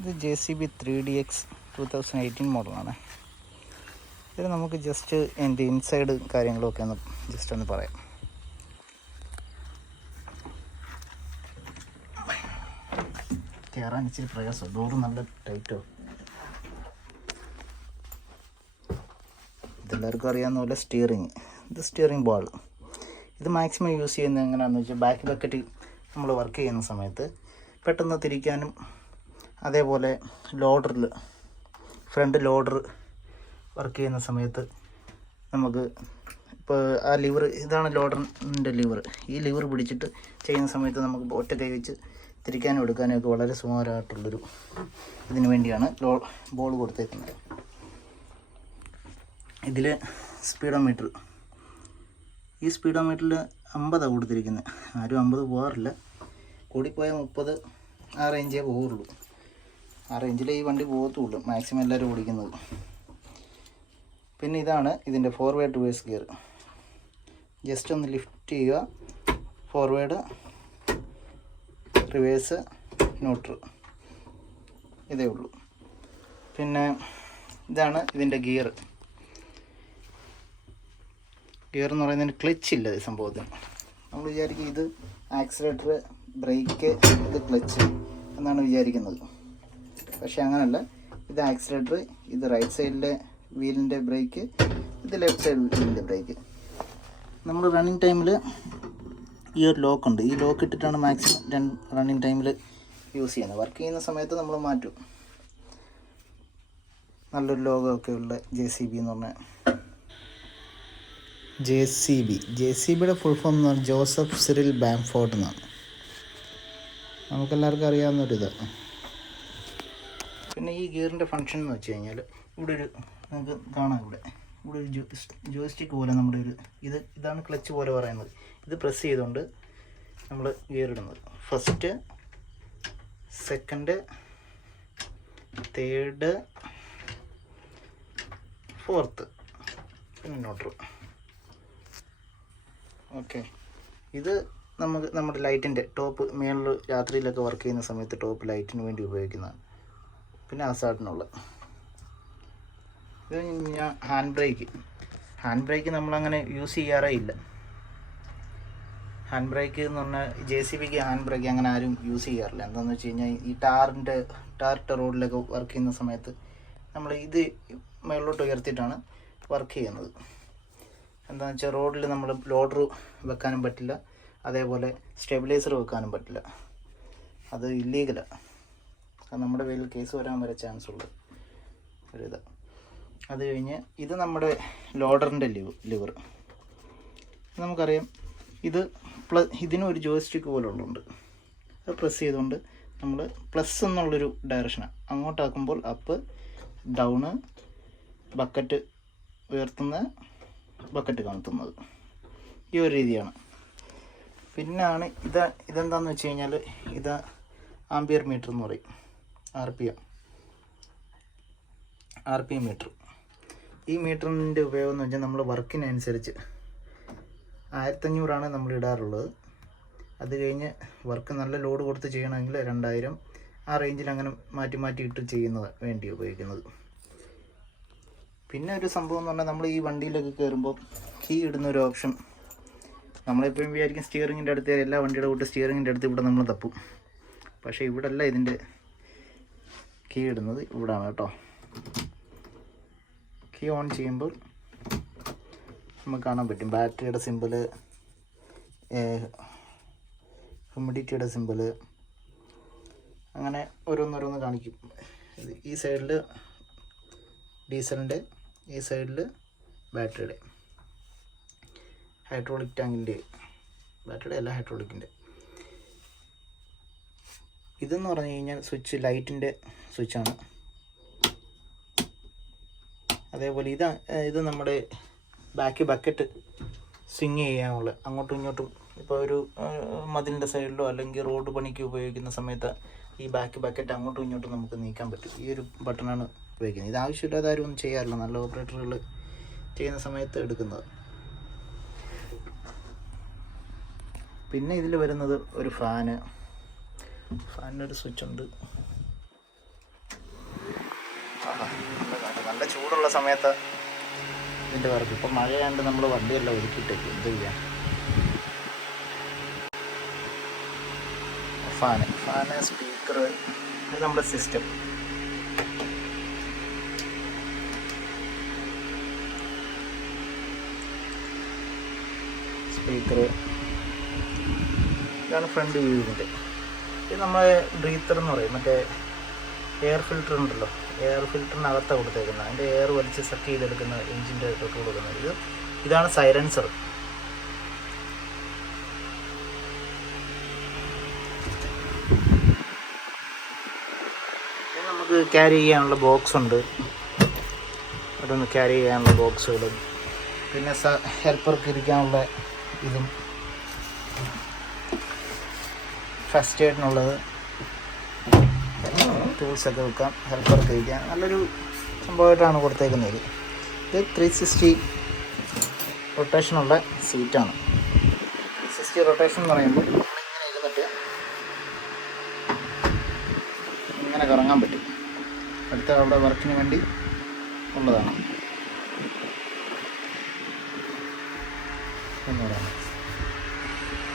ഇത് J C B three D X two thousand eighteen മോഡലാണ് ഇത് നമുക്ക് ജസ്റ്റ് എന്റെ ഇൻസൈഡ് കാര്യങ്ങളൊക്കെ ഒന്ന് ജസ്റ്റ് ഒന്ന് പറയാം. കയറാൻ ഇച്ചിരി പ്രയാസം. ഡോറ് നല്ല ടൈറ്റോ ഇതെല്ലാവർക്കും അറിയാവുന്ന പോലെ സ്റ്റിയറിങ് ഇത് സ്റ്റിയറിങ് ബോൾ ഇത് മാക്സിമം യൂസ് ചെയ്യുന്നത് എങ്ങനെയാണെന്ന് വെച്ചാൽ ബാക്ക് ബക്കറ്റ് നമ്മൾ വർക്ക് ചെയ്യുന്ന സമയത്ത് പെട്ടെന്ന് തിരിക്കാനും അതേപോലെ ലോഡറിൽ ഫ്രണ്ട് ലോഡർ വർക്ക് ചെയ്യുന്ന സമയത്ത് നമുക്ക് ഇപ്പോൾ ആ ലിവർ ഇതാണ് ലോഡറിന്റെ ലിവർ. ഈ ലിവർ പിടിച്ചിട്ട് ചെയ്യുന്ന സമയത്ത് നമുക്ക് ഒറ്റ കൈ വെച്ച് തിരിക്കാനും എടുക്കാനും ഒക്കെ വളരെ സുമാരമായിട്ടുള്ളൊരു ഇതിന് വേണ്ടിയാണ് ലോ ബോൾ കൊടുത്തേക്കുന്നത്. ഇതിൽ സ്പീഡോമീറ്റർ ഈ സ്പീഡോമീറ്ററിൽ അമ്പതാണ് കൊടുത്തിരിക്കുന്നത് ആരും അമ്പത് പോകാറില്ല കൂടിപ്പോയാൽ മുപ്പത് ആ റേഞ്ചേ പോവുള്ളൂ. ആ റേഞ്ചിൽ ഈ വണ്ടി പോകത്തുള്ളൂ മാക്സിമം എല്ലാവരും ഓടിക്കുന്നത്. പിന്നെ ഇതാണ് ഇതിന്റെ forward to verse gear just ഒന്ന് ലിഫ്റ്റ് ചെയ്യുക. ഫോർവേഡ് റിവേഴ്സ് ന്യൂട്രൽ ഇതേ ഉള്ളൂ. പിന്നെ ഇതാണ് ഇതിന്റെ ഗിയർ ഗിയർ എന്ന് പറയുന്നതിന് ക്ലച്ച് ഇല്ല ഈ സംഭവത്തിന്. നമ്മൾ വിചാരിക്കും ഇത് ആക്സിലേറ്റർ ബ്രേക്ക് ഇത് ക്ലച്ച് എന്നാണ് വിചാരിക്കുന്നത്. പക്ഷേ അങ്ങനല്ല. ഇത് ആക്സിലേറ്റർ ഇത് റൈറ്റ് സൈഡിലെ വീലിന്റെ ബ്രേക്ക് ഇത് ലെഫ്റ്റ് സൈഡ് വീലിന്റെ ബ്രേക്ക് നമ്മൾ റണ്ണിങ് ടൈമിൽ ഈ ഒരു ലോക്ക് ഉണ്ട്. ഈ ലോക്ക് ഇട്ടിട്ടാണ് മാക്സിമം റണ്ണിങ് ടൈമിൽ യൂസ് ചെയ്യുന്നത്. വർക്ക് ചെയ്യുന്ന സമയത്ത് നമ്മൾ മാറ്റും. നല്ലൊരു ലോഗമൊക്കെ ഉള്ള ജെ സി ബി എന്ന് പറഞ്ഞാൽ J C B J C ബിയുടെ ഫുൾ ഫോം എന്ന് പറഞ്ഞാൽ ജോസഫ് സിറിൽ ബാംഫോർട്ട് എന്നാണ്. നമുക്കെല്ലാവർക്കും അറിയാവുന്നൊരു ഇതാണ് പിന്നെ ഈ ഗിയറിന്റെ ഫങ്ഷൻ എന്ന് വെച്ച് കഴിഞ്ഞാൽ ഇവിടെ ഒരു നമുക്ക് കാണാം ഇവിടെ. ഇവിടെ ഒരു ജോയിസ്റ്റിക്ക് പോലെ നമ്മുടെ ഒരു ഇത് ഇതാണ് ക്ലച്ച് പോലെ പറയുന്നത്. ഇത് പ്രസ് ചെയ്തുകൊണ്ട് നമ്മൾ ഗിയർ ഇടുന്നത്. ഫസ്റ്റ് സെക്കൻഡ് തേർഡ് ഫോർത്ത് പിന്നെ നോട്ടർ ഓക്കെ ഇത് നമുക്ക് നമ്മുടെ ലൈറ്റിന്റെ ടോപ്പ് മേളിൽ രാത്രിയിലൊക്കെ വർക്ക് ചെയ്യുന്ന സമയത്ത് ടോപ്പ് ലൈറ്റിന് വേണ്ടി ഉപയോഗിക്കുന്നതാണ്. പിന്നെ അസാട്ടിനുള്ള ഇത് ഞാൻ ഹാൻഡ് ബ്രേക്ക് ഹാൻഡ് ബ്രേക്ക് നമ്മളങ്ങനെ യൂസ് ചെയ്യാറേ ഇല്ല. ഹാൻഡ് ബ്രേക്ക് എന്ന് പറഞ്ഞാൽ ജെ സി ബിക്ക് ഹാൻഡ് ബ്രേക്ക് അങ്ങനെ ആരും യൂസ് ചെയ്യാറില്ല. എന്താണെന്ന് വെച്ച് കഴിഞ്ഞാൽ ഈ ടാറിന്റെ ടാറിട്ട റോഡിലൊക്കെ വർക്ക് ചെയ്യുന്ന സമയത്ത് നമ്മൾ ഇത് മുകളിലോട്ട് ഉയർത്തിയിട്ടാണ് വർക്ക് ചെയ്യുന്നത്. എന്താണെന്ന് വെച്ചാൽ റോഡിൽ നമ്മൾ ലോഡർ വെക്കാനും പറ്റില്ല. അതേപോലെ സ്റ്റെബിലൈസർ വെക്കാനും പറ്റില്ല. അത് ഇല്ലീഗലാണ് അത് നമ്മുടെ പേരിൽ കേസ് വരാൻ വരെ ചാൻസ് ഉള്ളത് ഇതാ. അത് കഴിഞ്ഞ് ഇത് നമ്മുടെ ലോഡറിന്റെ ലിവർ ലിവർ. നമുക്കറിയാം ഇത് പ്ല ഇതിനും ഒരു ജോയിസ്റ്റിക്ക് പോലെ ഉള്ളതുണ്ട് അത് പ്രസ് ചെയ്തുകൊണ്ട് നമ്മൾ പ്ലസ് എന്നുള്ളൊരു ഡയറക്ഷനാണ് അങ്ങോട്ടാക്കുമ്പോൾ അപ്പ് ഡൗണ് ബക്കറ്റ് ഉയർത്തുന്ന ബക്കറ്റ് കമത്തുന്നത് ഈ ഒരു രീതിയാണ്. പിന്നാണ് ഇത് ഇതെന്താണെന്ന് വെച്ച് കഴിഞ്ഞാൽ ഇത് ആംബിയർ മീറ്റർ എന്ന് പറയും. R P M R P M meter. ഈ മീറ്ററിന്റെ ഉപയോഗം എന്ന് വെച്ചാൽ നമ്മൾ വർക്കിനനുസരിച്ച് ആയിരത്തഞ്ഞൂറാണ് നമ്മൾ ഇടാറുള്ളത്. അത് കഴിഞ്ഞ് വർക്ക് നല്ല ലോഡ് കൊടുത്ത് ചെയ്യണമെങ്കിൽ രണ്ടായിരം ആ റേഞ്ചിൽ അങ്ങനെ മാറ്റി മാറ്റി ഇട്ട് ചെയ്യുന്നത് വേണ്ടി ഉപയോഗിക്കുന്നത്. പിന്നെ ഒരു സംഭവം എന്ന് പറഞ്ഞാൽ നമ്മൾ ഈ വണ്ടിയിലൊക്കെ കയറുമ്പോൾ കീ ഇടുന്ന ഒരു ഓപ്ഷൻ. നമ്മളെപ്പോഴും വിചാരിക്കും സ്റ്റിയറിങ്ങിന്റെ അടുത്ത് എല്ലാ വണ്ടിയുടെ കൂട്ട് സ്റ്റിയറിങ്ങിന്റെ അടുത്ത് ഇവിടെ നമ്മൾ തപ്പും. പക്ഷേ ഇവിടെ അല്ല ഇതിന്റെ കീ ഇടുന്നത് ഇവിടാണ് കേട്ടോ. കീ ഓൺ ചെയ്യുമ്പോൾ നമുക്ക് കാണാൻ പറ്റും. ബാറ്ററിയുടെ സിമ്പിൾ ഹ്യൂമിഡിറ്റിയുടെ സിമ്പിൾ. അങ്ങനെ ഓരോന്നോരോന്ന് കാണിക്കും. ഈ സൈഡിൽ ഡീസലിന്റെ ഈ സൈഡിൽ ബാറ്ററിയുടെ. ഹൈഡ്രോളിക് ടാങ്കിന്റെ. ബാറ്ററിയുടെ അല്ല ഹൈഡ്രോളിക്കിന്റെ. ഇതെന്ന് പറഞ്ഞു കഴിഞ്ഞാൽ സ്വിച്ച് ലൈറ്റിന്റെ സ്വിച്ചാണ് അതേപോലെ ഇതാ ഇത് നമ്മുടെ ബാക്കി ബക്കറ്റ് സ്വിങ് ചെയ്യാനുള്ള അങ്ങോട്ടും ഇങ്ങോട്ടും ഇപ്പോൾ ഒരു മതിലിന്റെ സൈഡിലോ അല്ലെങ്കിൽ റോഡ് പണിക്ക് ഉപയോഗിക്കുന്ന സമയത്ത് ഈ ബാക്ക് ബക്കറ്റ് അങ്ങോട്ടും ഇങ്ങോട്ടും നമുക്ക് നീക്കാൻ പറ്റും. ഈ ഒരു ബട്ടണാണ് ഉപയോഗിക്കുന്നത്. ഇത് ആവശ്യമില്ലാതെ ആരും ഒന്നും ചെയ്യാറില്ല. നല്ല ഓപ്പറേറ്ററുകൾ ചെയ്യുന്ന സമയത്ത് എടുക്കുന്നത്. പിന്നെ ഇതിൽ വരുന്നത് ഒരു ഫാന് ഫാനിനൊരു സ്വിച്ച് ഉണ്ട് നല്ല ചൂടുള്ള സമയത്ത് ഇതിന്റെ വർക്ക് ഇപ്പം മഴയാണ്ട് നമ്മൾ വണ്ടിയെല്ലാം ഒതുക്കിയിട്ടേക്കും. എന്ത് ചെയ്യാൻ ഫാന്. ഫാന് സ്പീക്കർ ഇത് നമ്മുടെ സിസ്റ്റം. സ്പീക്കർ ഇതാണ് ഫ്രണ്ട് വ്യൂ ഇതിന്റെ ഇത് നമ്മളെ ബ്രീത്തർ എന്ന് പറയും മറ്റേ എയർ ഫിൽറ്റർ ഉണ്ടല്ലോ എയർ ഫിൽറ്ററിനകത്താണ് കൊടുത്തേക്കുന്നത്. അതിന്റെ എയർ വലിച്ച് സക്ക് ചെയ്തെടുക്കുന്ന എഞ്ചിന്റെ തൊട്ട് കൊടുക്കുന്നത്. ഇത് ഇതാണ് സൈലൻസർ നമുക്ക് ക്യാരി ചെയ്യാനുള്ള ബോക്സ് ഉണ്ട്. അതൊന്ന് ക്യാരി ചെയ്യാനുള്ള ബോക്സുകളും പിന്നെ ഹെൽപ്പർക്ക് ഇരിക്കാനുള്ള ഇതും. ഫസ്റ്റ് എയ്ഡിനുള്ളത് ടൂൾസൊക്കെ വെക്കാം ഹെൽപ്പർക്ക് വയ്ക്കാം നല്ലൊരു സംഭവമായിട്ടാണ് കൊടുത്തേക്കുന്നത് ഇത്. ത്രീ സിക്സ്റ്റി റൊട്ടേഷനുള്ള സീറ്റാണ് സിക്സ്റ്റി റൊട്ടേഷൻ എന്ന് പറയുമ്പോൾ ഇങ്ങനെ ഇരുന്നിട്ട് ഇങ്ങനെ കറങ്ങാൻ പറ്റും. അടുത്ത അവിടെ വർക്കിന് വേണ്ടി ഉള്ളതാണ്.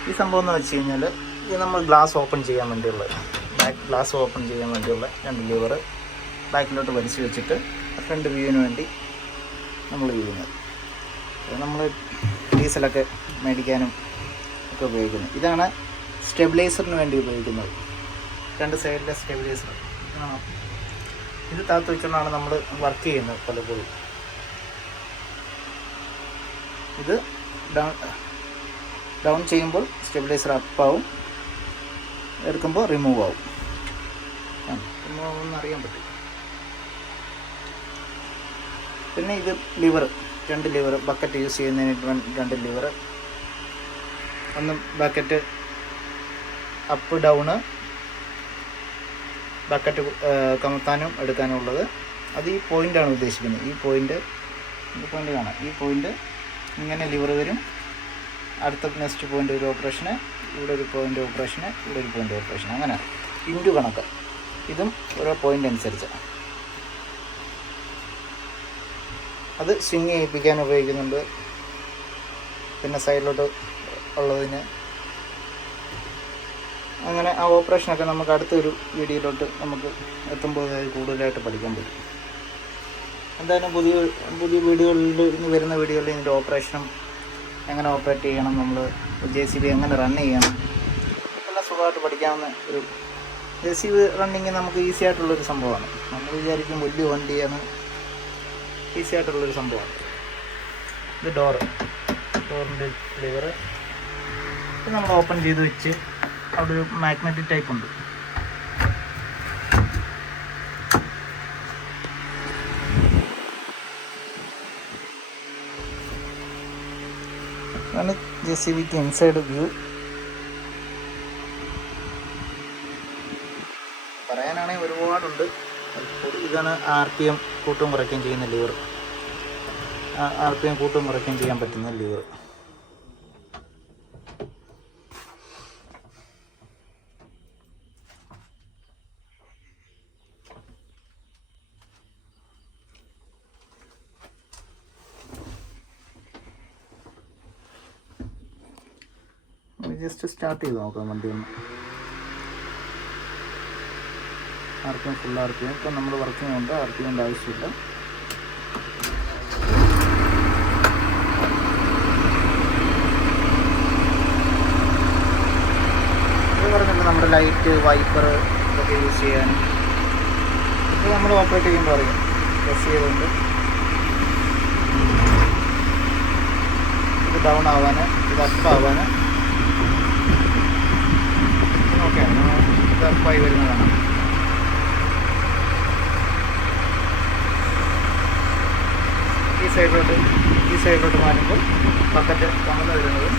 ഈ സംഭവം എന്ന് വെച്ച് കഴിഞ്ഞാൽ ഇത് നമ്മൾ ഗ്ലാസ് ഓപ്പൺ ചെയ്യാൻ വേണ്ടിയുള്ള ബാക്ക് ഗ്ലാസ് ഓപ്പൺ ചെയ്യാൻ വേണ്ടിയുള്ള രണ്ട് ലിവർ ബാക്കിലോട്ട് വലിച്ചു വെച്ചിട്ട് ഫ്രണ്ട് വ്യൂവിന് വേണ്ടി നമ്മൾ ചെയ്യുന്നത്. നമ്മൾ ഡീസലൊക്കെ മേടിക്കാനും ഒക്കെ ഉപയോഗിക്കുന്നത് ഇതാണ് സ്റ്റെബിലൈസറിന് വേണ്ടി ഉപയോഗിക്കുന്നത്. രണ്ട് സൈഡിലെ സ്റ്റെബിലൈസർ ഇത് താത്ത് വെച്ചുകൊണ്ടാണ് നമ്മൾ വർക്ക് ചെയ്യുന്നത് പലപ്പോഴും. ഇത് ഡൗൺ ഡൗൺ ചെയ്യുമ്പോൾ സ്റ്റെബിലൈസർ അപ്പാവും എടുക്കുമ്പോൾ റിമൂവ് ആവും. റിമൂവ് ആവുമെന്ന് അറിയാൻ പറ്റും. പിന്നെ ഇത് ലിവർ രണ്ട് ലിവർ ബക്കറ്റ് യൂസ് ചെയ്യുന്നതിന് രണ്ട് ലിവർ ഒന്ന് ബക്കറ്റ് അപ്പ് ഡൗണ് ബക്കറ്റ് കമത്താനും എടുക്കാനും ഉള്ളത്. അത് ഈ പോയിന്റാണ് ഉദ്ദേശിക്കുന്നത്. ഈ പോയിന്റ് ഈ പോയിന്റ് കാണാം. ഈ പോയിന്റ് ഇങ്ങനെ ലിവർ വരും. അടുത്ത നെക്സ്റ്റ് പോയിന്റ് ഒരു ഓപ്പറേഷന് ഇവിടെ ഒരു പോയിന്റ് ഓപ്പറേഷന് ഇവിടെ ഒരു പോയിന്റ് ഓപ്പറേഷൻ അങ്ങനെ ഇന്റു കണക്ക്. ഇതും ഓരോ പോയിന്റ് അനുസരിച്ച്. അത് സ്വിങ് ചെയ്യിപ്പിക്കാൻ ഉപയോഗിക്കുന്നുണ്ട്. പിന്നെ സൈഡിലോട്ട് ഉള്ളതിന്. അങ്ങനെ ആ ഓപ്പറേഷനൊക്കെ നമുക്ക് അടുത്തൊരു വീഡിയോയിലോട്ട് നമുക്ക് എത്തുമ്പോൾ കൂടുതലായിട്ട് പഠിക്കാൻ പറ്റും. എന്തായാലും പുതിയ പുതിയ വീഡിയോകളിൽ വരുന്ന വീഡിയോകളിൽ ഇതിന്റെ ഓപ്പറേഷനും എങ്ങനെ ഓപ്പറേറ്റ് ചെയ്യണം നമ്മൾ ജെ സി ബി എങ്ങനെ റൺ ചെയ്യണം. എല്ലാം സുഖമായിട്ട് പഠിക്കാവുന്ന ഒരു ജെ സി ബി റണ്ണിങ് നമുക്ക് ഈസി ആയിട്ടുള്ളൊരു സംഭവമാണ്. നമ്മൾ വിചാരിക്കും വലിയ വണ്ടിയാണ് ഈസി ആയിട്ടുള്ളൊരു സംഭവമാണ്. ഇത് ഡോറ് ഡോറിന്റെ ലിവർ ഇത് നമ്മൾ ഓപ്പൺ ചെയ്ത് വെച്ച് അവിടെ ഒരു മാഗ്നറ്റിക് ടൈപ്പ് ഉണ്ട്. അതാണ് ജെ സി ബിക്ക് ഇൻസൈഡ് വ്യൂ പറയാനാണെങ്കിൽ ഒരുപാടുണ്ട് ഇതാണ് ആർ പി എം കൂട്ടും കുറയ്ക്കുകയും ചെയ്യുന്ന ലിവർ ആർ പി എം കൂട്ടും കുറയ്ക്കുകയും ചെയ്യാൻ പറ്റുന്ന ലിവർ ജസ്റ്റ് സ്റ്റാർട്ട് ചെയ്ത് നോക്കാം വണ്ടി ഒന്ന്. R P M full R P M ഇപ്പം നമ്മൾ വർക്ക് ചെയ്യുന്നുണ്ട് ആർ പി എമ്മിന്റെ ആവശ്യമില്ല. ഇത് പറഞ്ഞിട്ട് നമ്മുടെ ലൈറ്റ് വൈപ്പർ ഇതൊക്കെ യൂസ് ചെയ്യാൻ? ഇത് നമ്മൾ ഓപ്പറേറ്റ് ചെയ്യുമ്പോൾ അറിയാം. പ്രസ് ചെയ്തുകൊണ്ട്. ഇത് ഡൗൺ ആവാൻ ഇത് അപ്പ് ആവാൻ ഇത് അപ്പായി വരുന്നതാണ്. ഈ സൈഡിലോട്ട് ഈ സൈഡിലോട്ട് മാറ്റുമ്പോൾ ബക്കറ്റ് കമന്ന് വരുന്നത്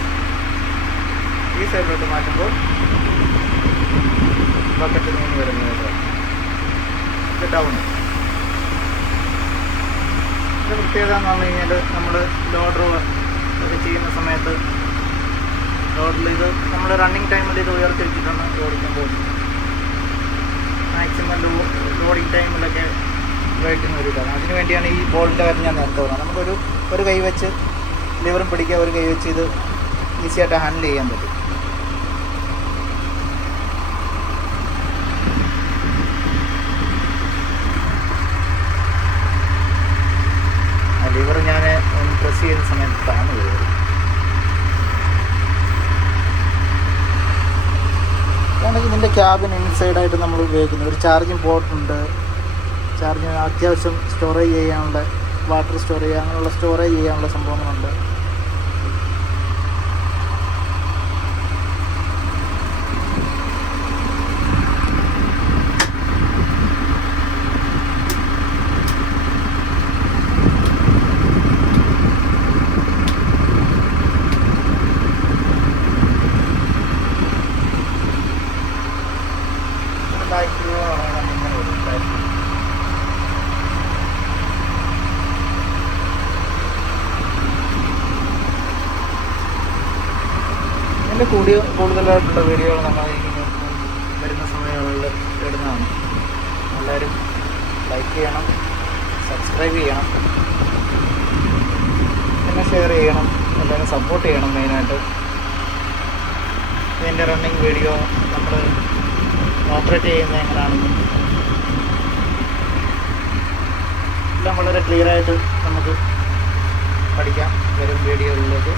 ഈ സൈഡിലോട്ട് മാറ്റുമ്പോൾ ബക്കറ്റ് നീങ്ങി വരുന്നത്. ഇത് ഡൗൺ ഇത് പ്രത്യേകത എന്ന് പറഞ്ഞു കഴിഞ്ഞാൽ നമ്മൾ ലോഡർ ഒക്കെ ചെയ്യുന്ന സമയത്ത് ലോഡിൽ ഇത് നമ്മൾ റണ്ണിങ് ടൈമിൽ ഇത് ഉയർത്തി വെച്ചിട്ടാണ് ഓടിക്കുമ്പോൾ മാക്സിമം ലോ ലോഡിങ് ടൈമിലൊക്കെ ഉപയോഗിക്കുന്ന ഒരു ഇതാണ്. അതിന് വേണ്ടിയാണ് ഈ ബോളിന്റെ കാര്യം ഞാൻ നേരത്തെ പറഞ്ഞത്. നമുക്കൊരു ഒരു കൈ വെച്ച് ലിവറും പിടിക്കുക ഒരു കൈ വെച്ച് ഇത് ഈസി ആയിട്ട് ഹാൻഡിൽ ചെയ്യാൻ പറ്റും. ലിവർ ഞാൻ പ്രസ് ചെയ്യുന്ന സമയത്ത് താന്നു അതാണെങ്കിൽ ഇതിന്റെ ക്യാബിൻ ഇൻസൈഡായിട്ട് നമ്മൾ ഉപയോഗിക്കുന്നത് ഒരു ചാർജിങ് പോർട്ടുണ്ട് ചാർജിങ് അത്യാവശ്യം സ്റ്റോറേജ് ചെയ്യാനുള്ള വാട്ടർ സ്റ്റോർ ചെയ്യുക അങ്ങനെയുള്ള സ്റ്റോറേജ് ചെയ്യാനുള്ള സംഭവങ്ങളുണ്ട് ബാക്ക് വ്യൂ ആണ് ഇങ്ങനെ വരും ബാക്ക് വ്യൂ എന്റെ കൂടിയ കൂടുതലായിട്ടുള്ള വീഡിയോകൾ നമ്മൾ വരുന്ന സമയങ്ങളിൽ ഇടുന്നതാണ്. എല്ലാവരും ലൈക്ക് ചെയ്യണം സബ്സ്ക്രൈബ് ചെയ്യണം പിന്നെ ഷെയർ ചെയ്യണം എല്ലാവരും സപ്പോർട്ട് ചെയ്യണം മെയിനായിട്ട് ഇതിന്റെ റണ്ണിങ് വീഡിയോ നമ്മൾ ഓപ്പറേറ്റ് ചെയ്യുന്നത് എങ്ങനെയാണെന്നും എല്ലാം വളരെ ക്ലിയറായിട്ട് നമുക്ക് പഠിക്കാം. വരും വീഡിയോകളിലേക്ക്